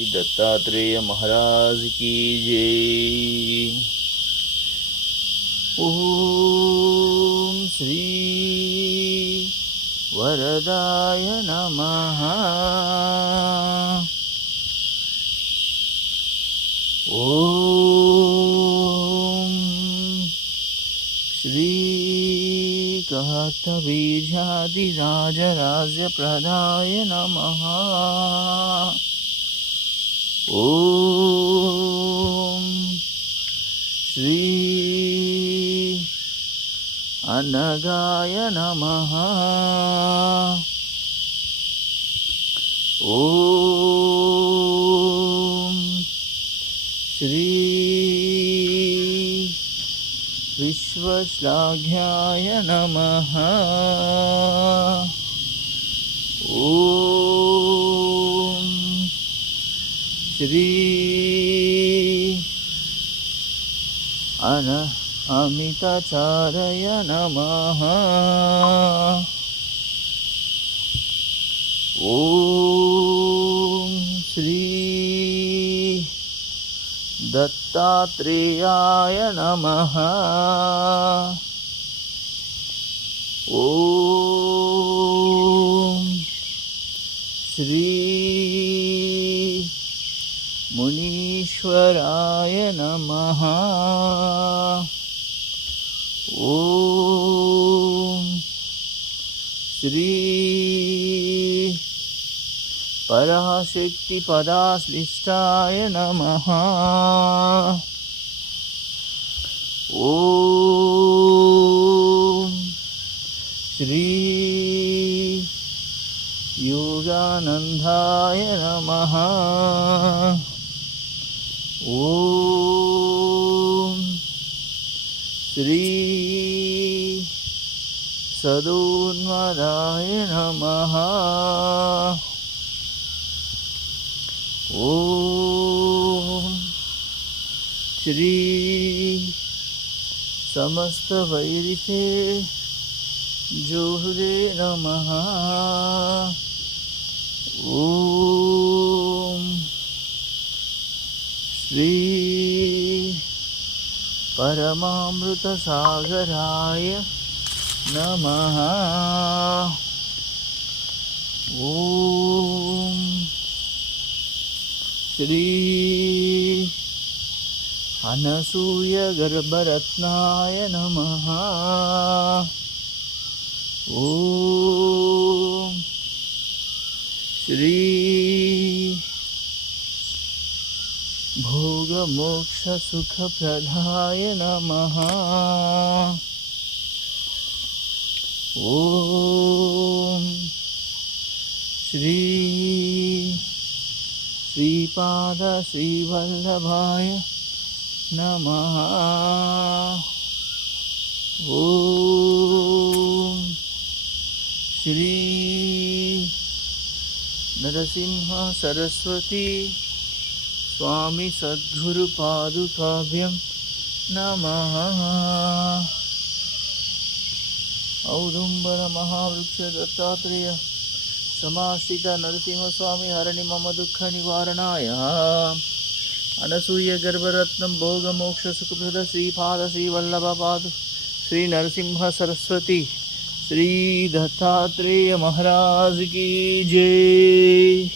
श्री दत्तात्रेय महाराज की जय। ओम श्री वरदाय नमः। ओम श्रीकातवीर्यादिराजराज्यप्रदाय नमः। ॐ श्री अनगाय नमः। ॐ श्री विश्वश्लाघ्याय नमः। ॐ श्री अन अमिताचार्य नमः ॐ श्री दत्तात्रेयाय नमः ॐ श्री मुनीश्वराय नमः। ॐ श्री पराशक्तिपदाश्लिष्टाय नमः। ॐ श्री योगानन्दाय नमः। ॐ श्री सदोन्मदाय नमः। ॐ श्री समस्तवैरिते जोहृदे नमः। ॐ श्री परमामृतसागराय नमः। ॐ श्री अनसूयगर्भरत्नाय नमः। ॐ श्री भोगमोक्षसुखप्रदाय नमः। ॐ श्री श्रीपादश्रीवल्लभाय नमः। ॐ श्री नरसिंह सरस्वती స్వామి సద్గురు పాదుకాభ్యం నమ. ఔదుంబర మహావృక్ష దత్తాత్రేయ సమాశ్రిత నరసింహస్వామి హరణి మమ దుఃఖ నివారణాయ. అనసూయ గర్భరత్నం భోగమోక్ష సుఖృద శ్రీపాద శ్రీవల్లభ పాదు శ్రీ నరసింహ సరస్వతి శ్రీ దత్తాత్రేయ మహారాజ్ కీ జై.